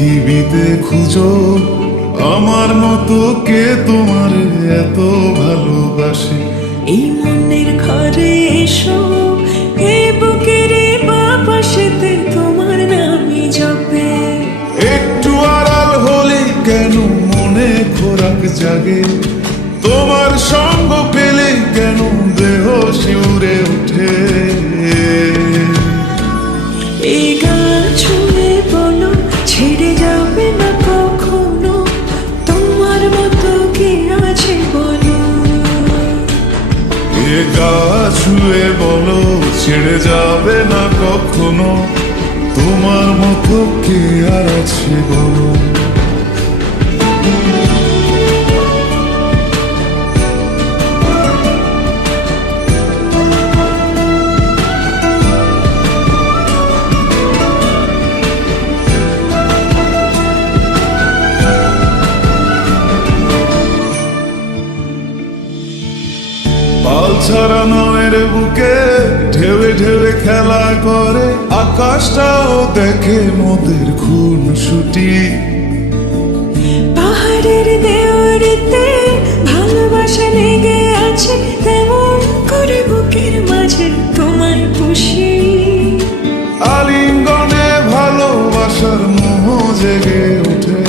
পৃথিবীতে খুঁজো আমার মতো কে তোমার এত ভালোবাসে। এই মনের ঘরে এসো, এই বুকের বাপাশেতে তোমার নামই জপে। একটু আড়াল হলে কেন মনে খোরাক জাগে, তোমার সঙ্গ পেলে কেন দেহ শিউরে ওঠে। এই গান ছুঁয়ে বলো ছেড়ে যাবে না কখনো, তোমার মতো কে আছে বলো। এ গা ছুঁয়ে বলো ছেড়ে যাবে না কখনো, তোমার মতো কে আর আছে বলো। পাল ছাড়া নয়ের বুকে ঢেউে ঢেউে খেলা করে, আকাশটাও দেখে মোদের খুন ছুটি। পাহাড়ের দেওয়ারিতে ভালোবাসা লেগে আছে, তেমন করে বুকের মাঝে তোমায় পুষি। আলিঙ্গনে ভালোবাসার মোহ জেগে ওঠে,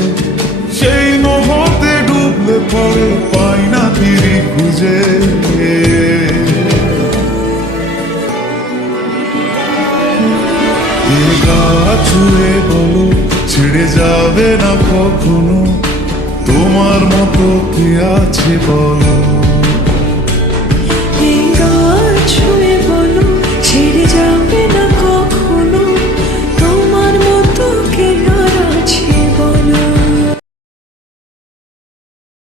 সেই মোহতে ডুবলে পরে পাই না ফিরি খুঁজে। এ গা ছুঁয়ে বলো ছেড়ে যাবে না কখনো, তোমার মতো কে আছে বলো।